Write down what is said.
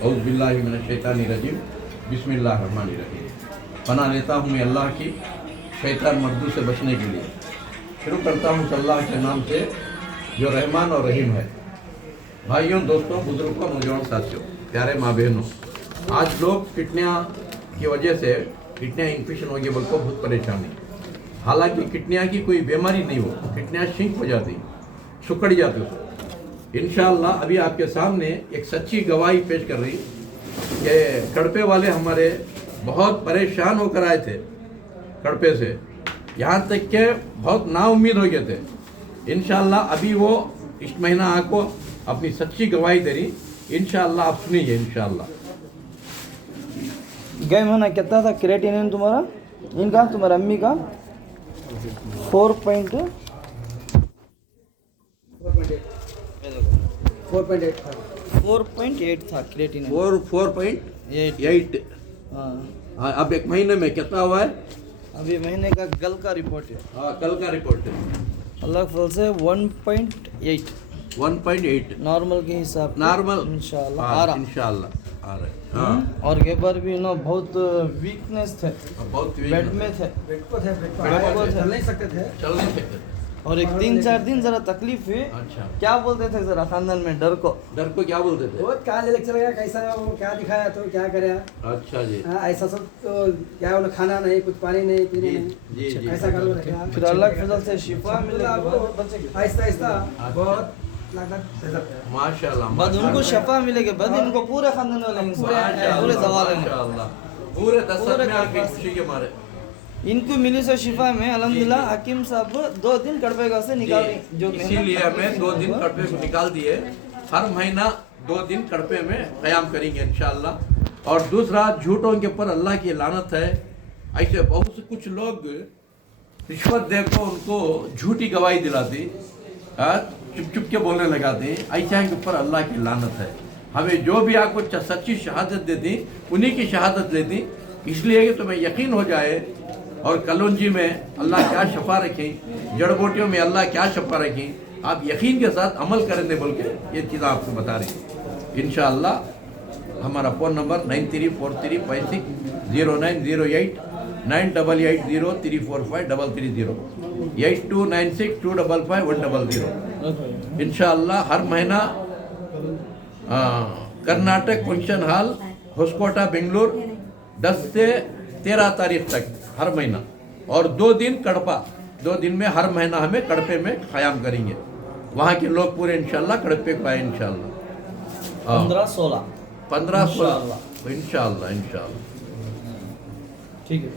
औज़ुबिल्लाहि मिनश्शैतानिर्रजीम बिस्मिल्लाहिर्रहमानिर्रहीम। पनाह लेता हूँ मैं अल्लाह की शैतान मर्दू से बचने के लिए। शुरू करता हूँ अल्लाह के नाम से जो रहमान और रहीम है। भाइयों, दोस्तों, बुजुर्गों, नौजवान साथियों, प्यारे माँ बहनों, आज लोग किडनियाँ की वजह से किडनियाँ इन्फेक्शन हो गई, बल्कि बहुत परेशानी। हालांकि किडनियाँ की कोई बीमारी नहीं हो, किडनियाँ शिंक हो जाती, सुकड़ जाती उसको। इंशाअल्लाह अभी आपके सामने एक सच्ची गवाही पेश कर रही कि कड़पे वाले हमारे बहुत परेशान होकर आए थे कड़पे से, यहाँ तक के बहुत नाउम्मीद हो गए थे। इंशाअल्लाह अभी वो इस महीना आपको अपनी सच्ची गवाही दे रही। इंशाअल्लाह आप सुनिए। इंशाअल्लाह गए महीना कितना था क्रिएटिनिन तुम्हारा, इनका, तुम्हारा अम्मी का 4.8 था क्रिएटिनिन। 4.8। हाँ, अब एक महीने में कितना हुआ है? अभी महीने का कल का रिपोर्ट है। हाँ, कल का रिपोर्ट है। अल्लाह के फजल से 1.8 1.8 नॉर्मल के हिसाब से नॉर्मल इंशाल्लाह हाँ, आ रहा। इंशाल्लाह आ रहा है। हाँ, और के बार भी ना बहुत वीकनेस थे, बहुत बेड में थे, बेड पर थे, चल नहीं सकते थे। चल नहीं सकते। और एक 3-4 दिन जरा तकलीफ हुई। अच्छा, क्या बोलते थे जरा खानदान में डर को? डर को क्या बोलते थे? बहुत कहा लेक्चर लगा, कैसा वो क्या दिखाया तो क्या करे। अच्छा जी, ऐसा सब तो क्या, उन्हें खाना नहीं, कुछ पानी नहीं, पीने जी नहीं, जी जी। ऐसा कर रखा। फिर अल्लाह के फजल से शिफा मिला आहिस्ता आहिस्ता बहुत लगभग माशाल्लाह बाद उनको शफा मिलेगी, बाद इनको पूरे खानदान वाले पूरे सवाल हैं। माशाल्लाह पूरे 10 साल में आके खुशी के मारे इनको मिली सो शिफा में अल्हम्दुलिल्लाह। हकीम साहब 2 दिन कड़पेगा से निकाल जो इसीलिए हमें 2 दिन कड़पे को निकाल दिए। हर महीना 2 दिन कड़पे में कयाम करेंगे इंशाअल्लाह। और दूसरा, झूठों के ऊपर अल्लाह की लानत है। ऐसे बहुत से कुछ लोग रिश्वत देकर उनको झूठी गवाही दिलाती, चुप चुप के बोलने लगाते। ऐसा के ऊपर अल्लाह की लानत है। हमें जो भी आपको सच्ची शहादत देती उन्हीं की शहादत लेती, इसलिए कि तुम्हें यकीन हो जाए। और कलौंजी में अल्लाह क्या शफा रखी, जड़ बूटियों में अल्लाह क्या शफा रखी, आप यकीन के साथ अमल करेंगे बोल के ये चीज़ आपको बता रही। इंशाअल्लाह हमारा फ़ोन नंबर 9343560908 9880345330 8296255100। इंशाअल्लाह हर महीना कर्नाटक फंक्शन हॉल, होस्कोटा, बेंगलुरु 10 से 13 तारीख तक हर महीना। और 2 दिन कड़पा, 2 दिन में हर महीना हमें कड़पे में क़याम करेंगे। वहाँ के लोग पूरे इंशाअल्लाह कड़पे पाए इंशाअल्लाह। 15-16 15-16 इंशाअल्लाह। ठीक है।